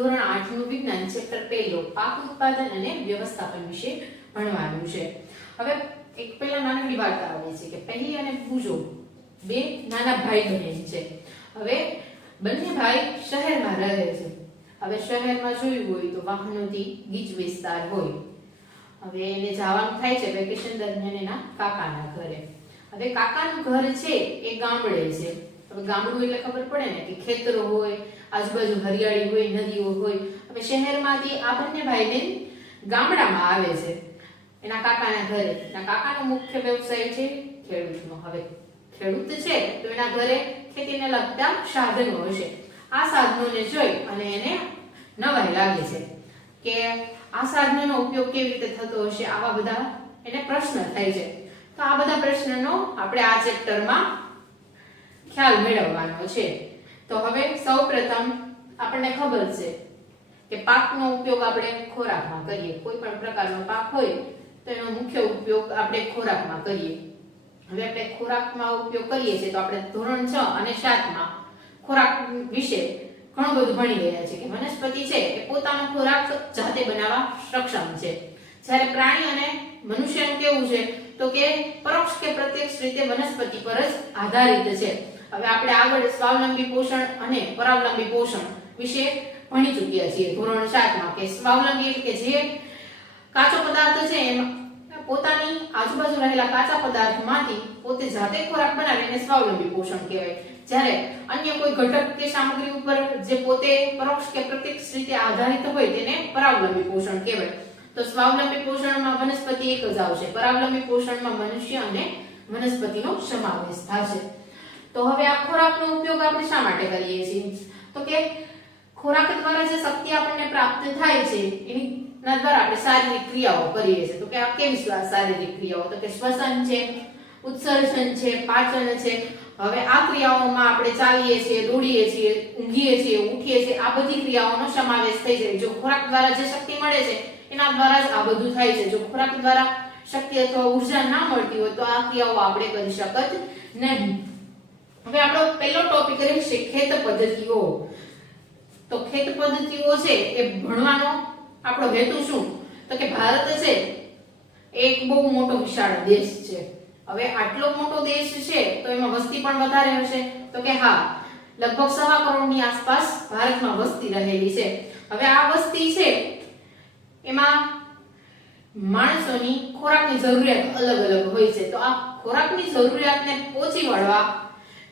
ધોરણ 8 નું વિજ્ઞાન ચેપ્ટર 1 પાક ઉત્પાદન અને વ્યવસ્થાપન વિશે ભણવાનું છે। હવે એક પહેલા નાનકડી વાર્તા આવે છે કે પહેલી અને પૂજો બે નાના ભાઈ બહેન છે। હવે બંને ભાઈ શહેરમાં રહે છે। હવે શહેરમાં જોયું હોય તો વાહનોથી ગીચ વિસ્તાર હોય। હવે એને જવાનું થાય છે વેકેશન દરમિયાન એના કાકાના ઘરે। હવે કાકાનું ઘર છે એ ગામડે છે। હવે ગામડું એટલે ખબર પડે ને કે ખેતરો હોય, આજુબાજુ હરિયાળી હોય, નદીઓ હોય। હવે શહેરમાંથી આ બંને ભાઈ બહેન ગામડામાં આવે છે એના કાકાના ઘરે। એના કાકાનો મુખ્ય વ્યવસાય છે ખેડૂતનો। હવે ખેડૂત છે તો એના ઘરે ખેતીને લગતા સાધનો હશે। આ સાધનોને જોઈ અને એને નવાઈ લાગે છે કે આ સાધનોનો ઉપયોગ કેવી રીતે થતો હશે, આવા બધા એને પ્રશ્ન થાય છે। તો આ બધા પ્રશ્નનો આપણે આ ચેપ્ટરમાં ખ્યાલ મેળવવાનો છે। તો હવે સૌપ્રથમ આપણને ખબર છે કે પાકનો ઉપયોગ આપણે ખોરાકમાં કરીએ। કોઈ પણ પ્રકારનો પાક હોય તો એનો મુખ્ય ઉપયોગ આપણે ખોરાકમાં કરીએ। હવે આપણે ખોરાકમાં ઉપયોગ કરીએ છીએ તો આપણે ધોરણ 6 અને 7 માં ખોરાક વિશે ઘણું બધું ભણી ગયા છે કે વનસ્પતિ છે એ પોતાનો ખોરાક જાતે બનાવવા સક્ષમ છે, જ્યારે પ્રાણી અને મનુષ્યનું કેવું છે તો કે પરોક્ષ કે પ્રત્યક્ષ રીતે વનસ્પતિ પર જ આધારિત છે। હવે આપણે આગળ સ્વાવલંબી પોષણ અને પરાવલંબી પોષણ વિશે ભણી ચૂક્યા છીએ ધોરણ 7 માં કે સ્વાવલંબી એટલે કે જે કાચો પદાર્થ છે એમાં પોતાની આજુબાજુ રહેલા કાચા પદાર્થમાંથી પોતે જાતે ખોરાક બનાવે એને સ્વાવલંબી પોષણ કહેવાય, જ્યારે અન્ય કોઈ ઘટક કે સામગ્રી ઉપર જે પોતે પરોક્ષ કે પ્રત્યક્ષ રીતે આધારિત હોય તેને પરાવલંબી પોષણ કહેવાય। તો સ્વાવલંબી પોષણમાં વનસ્પતિ એક જ આવશે, પરાવલંબી પોષણમાં મનુષ્ય અને વનસ્પતિનો સમાવેશ થશે। તો હવે આ ખોરાકનો ઉપયોગ આપણે શા માટે કરીએ છીએ તો કે ખોરાક દ્વારા જે શક્તિ આપણને પ્રાપ્ત થાય છે એની દ્વારા આપણે શારીરિક ક્રિયાઓ કરીએ છીએ। તો કે આ કેવી શારીરિક ક્રિયાઓ તો કે શ્વસન છે, ઉત્સર્જન છે, પાચન છે। હવે આ ક્રિયાઓમાં આપણે ચાલીએ છીએ, દોડીએ છીએ, ઊંઘીએ છીએ, ઉઠીએ છીએ, આ બધી ક્રિયાઓનો સમાવેશ થઈ જાય। જો ખોરાક દ્વારા જે શક્તિ મળે છે એના દ્વારા જ આ બધું થાય છે। જો ખોરાક દ્વારા શક્તિ અથવા ઊર્જા ના મળતી હોય તો આ ક્રિયાઓ આપણે કરી શકત નહીં। હવે આપણો પહેલો ટોપિક રહેશે ખેત પદ્ધતિઓ। તો ખેત પદ્ધતિઓ છે એ ભણવાનો આપણો હેતુ શું તો કે ભારત છે એક બહુ મોટો વિશાળ દેશ છે। હવે આટલો મોટો દેશ છે તો એમાં વસ્તી પણ વધારે હશે તો કે હા, લગભગ 1.25 કરોડની આસપાસ ભારતમાં વસ્તી રહેલી છે। હવે આ વસ્તી છે એમાં માણસોની ખોરાકની જરૂરિયાત અલગ અલગ હોય છે। તો આ ખોરાકની જરૂરિયાતને પહોંચી વળવા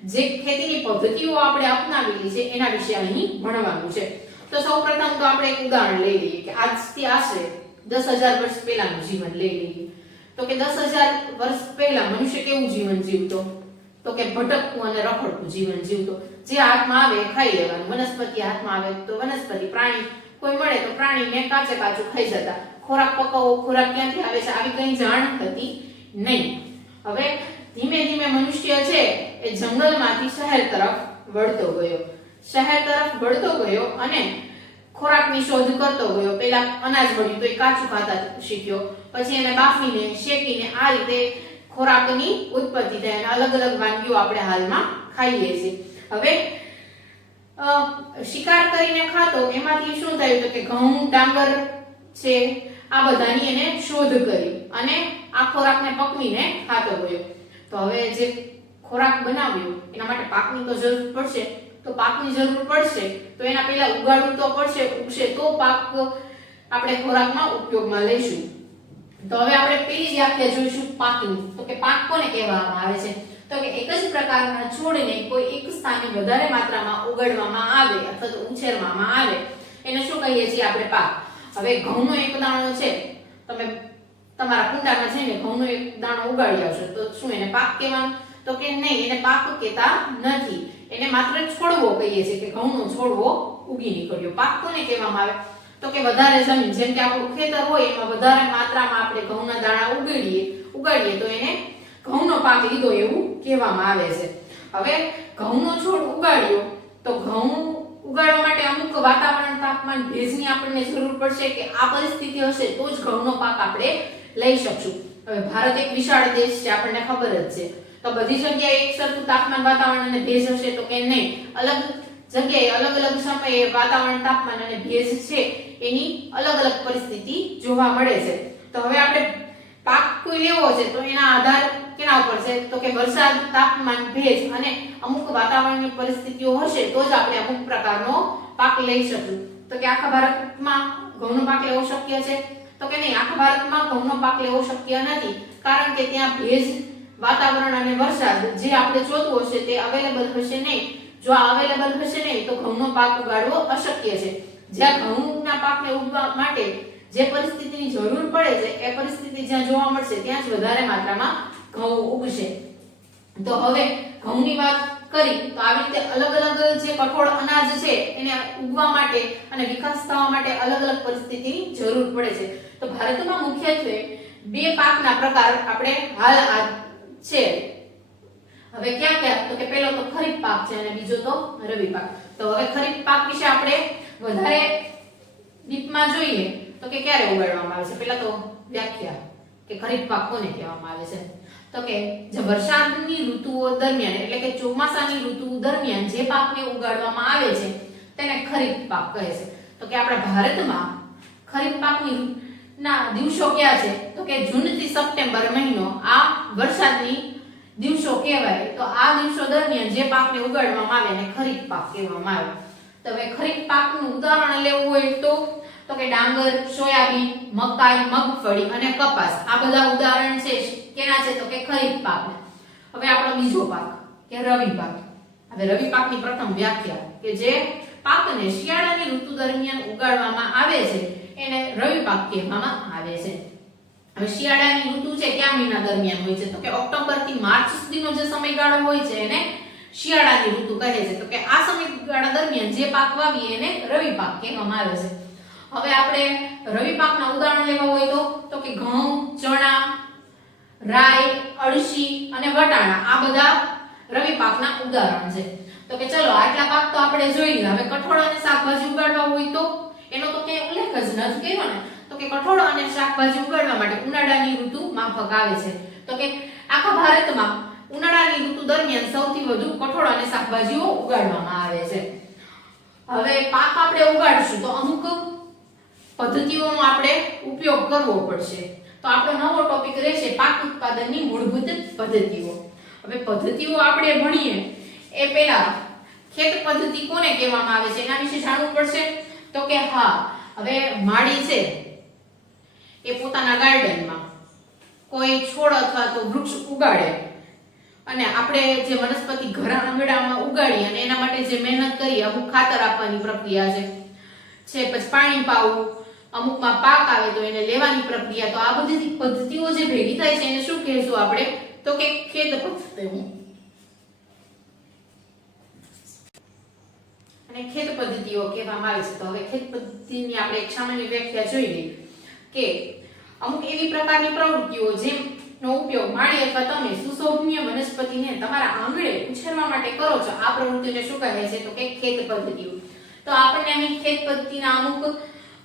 જે ખેતીની પદ્ધતિઓ આપણે અપનાવેલી છે એના વિશે અહીં ભણવાનું છે। તો સૌપ્રથમ તો આપણે એક ઉદાહરણ લઈ લઈએ કે આજથી આશરે 10,000 વર્ષ પહેલાનું જીવન લઈ લઈએ। તો કે 10,000 વર્ષ પહેલા મનુષ્ય કેવું જીવન જીવતો તો કે ભટકતું અને રખડતું જીવન જીવતો। જે હાથમાં આવે એ ખાઈ લેવાનું, વનસ્પતિ હાથમાં આવે તો વનસ્પતિ, પ્રાણી કોઈ મળે તો પ્રાણીને કાચે કાચું ખાઈ જતા। ખોરાક પકવવો, ખોરાક ક્યાંથી આવે છે આવી કઈ જાણ હતી નહીં। હવે ધીમે ધીમે મનુષ્ય છે એ જંગલમાંથી શહેર તરફ વળતો ગયો। શહેર તરફ વળતો ગયો અને ખોરાકની શોધ કરતો ગયો। પહેલા અનાજ મળ્યું તો એ કાચું ખાતા શીખ્યો, પછી એને બાફીને, શેકીને આ રીતે ખોરાકની ઉત્પત્તિ થઈ અને અલગ અલગ વાનગીઓ આપણે હાલમાં ખાઈએ છીએ। હવે શિકાર કરીને ખાતો એમાંથી શું થયું તો કે ઘઉં, ડાંગર છે આ બધાની એને શોધ કરી અને આ ખોરાકને પકવીને ખાતો ગયો। તો હવે જે ખોરાક બનાવ્યો એના માટે પાકની તો જરૂર પડશે। તો પાકની જરૂર પડશે તો એના પહેલા ઉગાડવું તો પડશે, ઉગશે તો પાક આપણે ખોરાકમાં ઉપયોગમાં લઈશું। તો હવે આપણે પેલી વ્યાખ્યા જોઈશું પાકની। તો કે પાક કોને કહેવામાં આવે છે તો કે એક જ પ્રકારના છોડને કોઈ એક સ્થાને વધારે માત્રામાં ઉગાડવામાં આવે અથવા તો ઉછેરવામાં આવે એને શું કહીએ છીએ આપણે પાક। હવે ઘઉંનો એક દાણો છે, તમે તમારા કુંડામાં જઈને ઘઉંનો એક દાણો ઉગાડી આવશો તો શું એને પાક કહેવાનું તો કે નહીં, એને પાક કહેતા નથી, એને માત્ર છોડવો કહીએ છીએ કે ઘઉંનો છોડવો ઉગી નીકળ્યો। પાક કોને કહેવામાં આવે તો કે વધારે જમીન, જેમ કે આપણું ખેતર હોય એમાં વધારે માત્રામાં આપણે ઘઉંના દાણા ઉગાડીએ તો એને ઘઉંનો પાક લીધો એવું કહેવામાં આવે છે। હવે ઘઉંનો છોડ ઉગાડ્યો તો ઘઉં ઉગાડવા માટે અમુક વાતાવરણ, તાપમાન, ભેજની આપણને જરૂર પડશે કે આ પરિસ્થિતિ હશે તો જ ઘઉંનો પાક આપણે લઈ શકશું। હવે ભારત એક વિશાળ દેશ છે, આપણને ખબર જ છે, તો બધી જગ્યાએ એક સરખું તાપમાન, વાતાવરણ અને ભેજ હશે તો કે નહીં, અલગ જગ્યાએ અલગ અલગ સમયે વાતાવરણ, તાપમાન અને ભેજ છે એની અલગ અલગ પરિસ્થિતિ જોવા મળે છે. તો હવે આપણે પાક કોઈ લેવો છે તો એના આધાર કેના ઉપર છે? તો કે વરસાદ, તાપમાન, ભેજ અને અમુક વાતાવરણની પરિસ્થિતિઓ હશે તો જ આપણે અમુક પ્રકારનો પાક લઈ શકીશું. તો કે આખા ભારતમાં ઘઉંનો પાક લેવો શક્ય છે? તો કે નહીં, આખા ભારતમાં ઘઉંનો પાક લેવો શક્ય નથી, કારણ કે ત્યાં ભેજ, વાતાવરણ અને વરસાદ જે આપણે જોતું હશે તે અવેલેબલ હશે નહીં. જો આ અવેલેબલ હશે નહીં તો ઘઉંનો પાક ઉગાડવો અશક્ય છે. જ્યાં ઘઉંના પાકને ઉગાડવા માટે જે પરિસ્થિતિની જરૂર પડે છે એ પરિસ્થિતિ જ્યાં જોવા મળશે ત્યાં જ વધારે માત્રામાં ઘઉં ઉગશે. તો હવે ઘઉંની વાત કરી તો આવી રીતે અલગ અલગ જે કઠોળ અનાજ છે એને ઉગવા માટે અને વિકાસ થવા માટે અલગ અલગ પરિસ્થિતિની જરૂર પડે છે. તો ભારતમાં મુખ્યત્વે બે પાકના પ્રકાર આપણે હાલ છે. હવે ક્યાં ક્યાં? તો કે પહેલો તો ખરીફ પાક છે અને બીજો તો રવિ પાક. તો હવે ખરીફ પાક વિશે આપણે વધારે ડીપમાં જોઈએ તો કે ક્યારે ઉગાડવામાં આવે છે? પહેલા તો વ્યાખ્યા કે ખરીફ પાક કોને કહેવામાં આવે છે? તો કે જે વરસાદની ઋતુઓ દરમિયાન એટલે કે ચોમાસાની ઋતુ દરમિયાન જે પાકને ઉગાડવામાં આવે છે તેને ખરીફ પાક કહે છે. તો કે આપણા ભારતમાં ખરીફ પાકની ના દિવસો કયા છે? તો કે જૂન થી સપ્ટેમ્બર મહિનો આ વરસાદની દિવસો કહેવાય. તો આ દિવસો દરમિયાન જે પાકને ઉગાડવામાં આવે એને ખરીફ પાક કહેવામાં આવે. તો હવે ખરીફ પાકનું ઉદાહરણ લેવું હોય તો કે ડાંગર, સોયાબીન, મકાઈ, મગફળી અને કપાસ આ બધા ઉદાહરણ છે કેના છે? તો કે ખરીફ પાક. હવે આપણો બીજો પાક કે રવિ પાક. હવે રવિ પાકની પ્રથમ વ્યાખ્યા કે જે પાકને શિયાળાની ઋતુ દરમિયાન ઉગાડવામાં આવે છે એને રવિ પાક કહેવામાં આવે છે. હવે શિયાળાની ઋતુ છે કયા મહિના દરમિયાન હોય છે? તો કે ઓક્ટોબર થી માર્ચ સુધીનો જે સમયગાળો હોય છે એને શિયાળાની ઋતુ કહે છે. તો કે આ સમયગાળા દરમિયાન જે પાક વાવીએ એને રવિ પાક કહેવામાં આવે છે. હવે આપણે રવિ પાકના ઉદાહરણ લેવા હોય તો કે ઘઉં, ચણા, રાઈ, અળસી અને વટાણા આ બધા રવિ પાકના ઉદાહરણ છે. તો કે ચલો આટલા પાક તો આપણે જોઈ લીધા. હવે કઠોળ અને શાકભાજી ઉગાડવા હોય તો એનો તો કે ઉલ્લેખ જ નથી કર્યો ને. તો કે કઠોળ અને શાકભાજી ઉગાડવા માટે ઉનાળાની ઋતુ માફક આવે છે. તો કે આખા ભારતમાં ઉનાળાની ઋતુ દરમિયાન સૌથી વધુ કઠોળ અને શાકભાજીઓ ઉગાડવામાં આવે છે. હવે પાક આપણે ઉગાડશું તો અમુક પદ્ધતિઓનો આપણે ઉપયોગ કરવો પડશે. તો આપણો નવો ટોપિક રહેશે પાક ઉત્પાદનની મૂળભૂત પદ્ધતિઓ. હવે પદ્ધતિઓ આપણે ભણીએ એ પહેલા ખેત પદ્ધતિ કોને કહેવામાં આવે છે એના વિશે જાણવું પડશે. તો કે હા, હવે માળી છે એ પોતાના ગાર્ડનમાં કોઈ છોડ અથવા તો વૃક્ષ ઉગાડે અને આપણે જે વનસ્પતિ ઘર આંગણામાં ઉગાડી અને એના માટે જે મહેનત કરી, અમુક ખાતર આપવાની પ્રક્રિયા છે, પછી પાણી પાવું, અમુકમાં પાક આવે તો એને લેવાની પ્રક્રિયા, તો આ બધી પદ્ધતિઓ જે ભેગી થાય છે એને શું કહેશું આપણે? તો કે ખેત પદ્ધતિ. અને ખેત પદ્ધતિઓ કહેવામાં આવે છે. તો હવે ખેત પદ્ધતિની આપણે એક સામાન્ય વ્યાખ્યા જોઈ લઈએ કે અમુક એવી પ્રકારની પ્રવૃત્તિઓ જેમનો ઉપયોગ માળી અથવા તમે સુશોભનીય વનસ્પતિને તમારા આંગણે ઉછેરવા માટે કરો છો આ પ્રવૃત્તિને શું કહે છે? તો કે ખેત પદ્ધતિઓ. તો આપણને અહીં ખેત પદ્ધતિના અમુક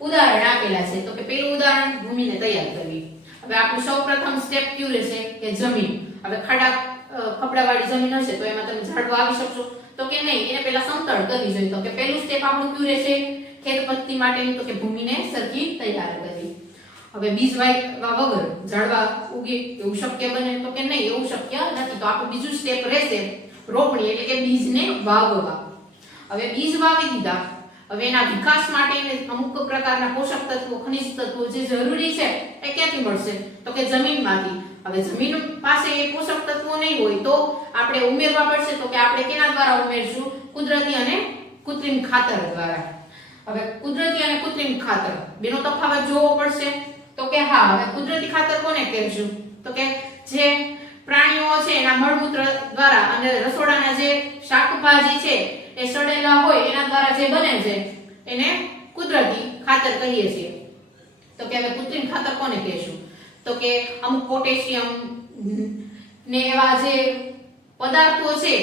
ઉદાહરણ આપેલા છે. તો કે પહેલું ઉદાહરણ ભૂમિને તૈયાર કરવી. હવે આપણું સૌપ્રથમ સ્ટેપ કયું રહેશે? કે જમીન. હવે ખપડાવાળી જમીન હશે તો એમાં તમે ઝાડવા વાવી શકશો? તો કે નહીં, એને પહેલા સમતળ કરવી જોઈએ. તો કે પહેલું સ્ટેપ આપણું કયું રહેશે ખેત પદ્ધતિ માટેનું? તો કે ભૂમિને સરખી તૈયાર કરવી. હવે બીજ વાવ્યા વગર ઝાડવા ઉગે એવું શક્ય બને? તો કે નહીં, એવું શક્ય નથી. તો આપણું બીજું સ્ટેપ રહેશે રોપણી, એટલે કે બીજને વાવવા. હવે બીજ વાવી દીધા, હવે એના વિકાસ માટે અમુક પ્રકારના પોષક તત્વો, ખનિજ તત્વો જે જરૂરી છે એ ક્યાંથી મળશે? તો કે જમીનમાંથી. હવે જમીન પાસે એ પોષક તત્વો નહીં હોય તો આપણે ઉમેરવા પડશે. તો કે આપણે કેના દ્વારા ઉમેરશું? કુદરતી અને કૃત્રિમ ખાતર દ્વારા. હવે કુદરતી અને કૃત્રિમ ખાતર બેનો તફાવત જોવો પડશે. તો કે હા, હવે કુદરતી ખાતર કોને કહેશું? તો કે જે પ્રાણીઓ છે એના મળમૂત્ર દ્વારા અને રસોડાના જે શાકભાજી છે એ સડેલા હોય એના દ્વારા જે બને છે એને કુદરતી ખાતર કહીએ છીએ. તો કે હવે કૃત્રિમ ખાતર કોને કહેશું? તો કે અમુક પોટેશિયમ ને એવા જે પદાર્થો છે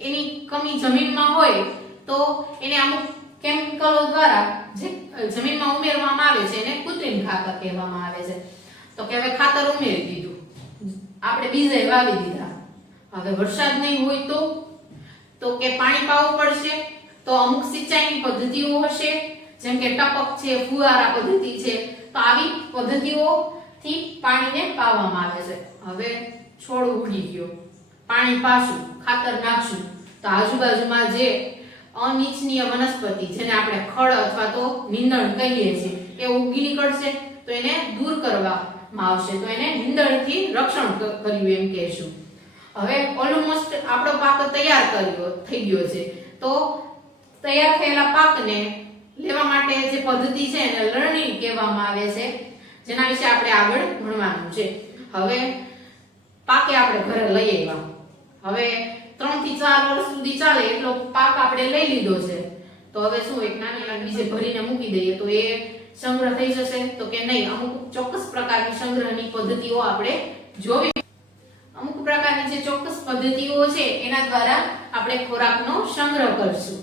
એની કમી જમીનમાં હોય તો એને અમુક કેમિકલો દ્વારા જે જમીનમાં ઉમેરવામાં આવે છે એને કૃત્રિમ ખાતર કહેવામાં આવે છે. તો કે હવે ખાતર ઉમેરી દીધું, આપણે બીજે વાવી દીધા. હવે વરસાદ નહીં હોય તો કે પાણી પાવું પડશે. તો અમુક સિંચાઈની પદ્ધતિઓ હશે, જેમ કે ટપક છે, ફુવારા પદ્ધતિ છે. તો આવી પદ્ધતિઓથી પાણીને પાવામાં આવે છે. હવે છોડ ઉગી ગયો, પાણી પાશું, ખાતર નાખશું, તો આજુબાજુમાં જે અનિચ્છનીય વનસ્પતિ જેને આપણે ખડ અથવા તો નીંદણ કહીએ છીએ એ ઉગી નીકળશે, તો એને દૂર કરવામાં આવશે, તો એને નીંદણથી રક્ષણ કર્યું એમ કહેશું. હવે ઓલમોસ્ટ આપણો પાક તૈયાર થઈ ગયો છે. તો તૈયાર થયેલા પાકને લેવા માટે જે પદ્ધતિ છે એને લણણી કહેવામાં આવે છે, જેના વિશે આપણે આગળ ભણવાનું છે. હવે પાકે આપણે ઘરે લઈ આવ્યા. હવે 3 થી 4 વર્ષ સુધી ચાલે એટલો પાક આપણે લઈ લીધો છે. તો હવે શું એક નાની બીજે ભરીને મૂકી દઈએ તો એ સંગ્રહ થઈ જશે? તો કે નહીં, અમુક ચોક્કસ પ્રકારની સંગ્રહની પદ્ધતિઓ આપણે જોવી. અમુક પ્રકારની જે ચોક્કસ પદ્ધતિઓ છે એના દ્વારા આપણે ખોરાકનો સંગ્રહ કરશું.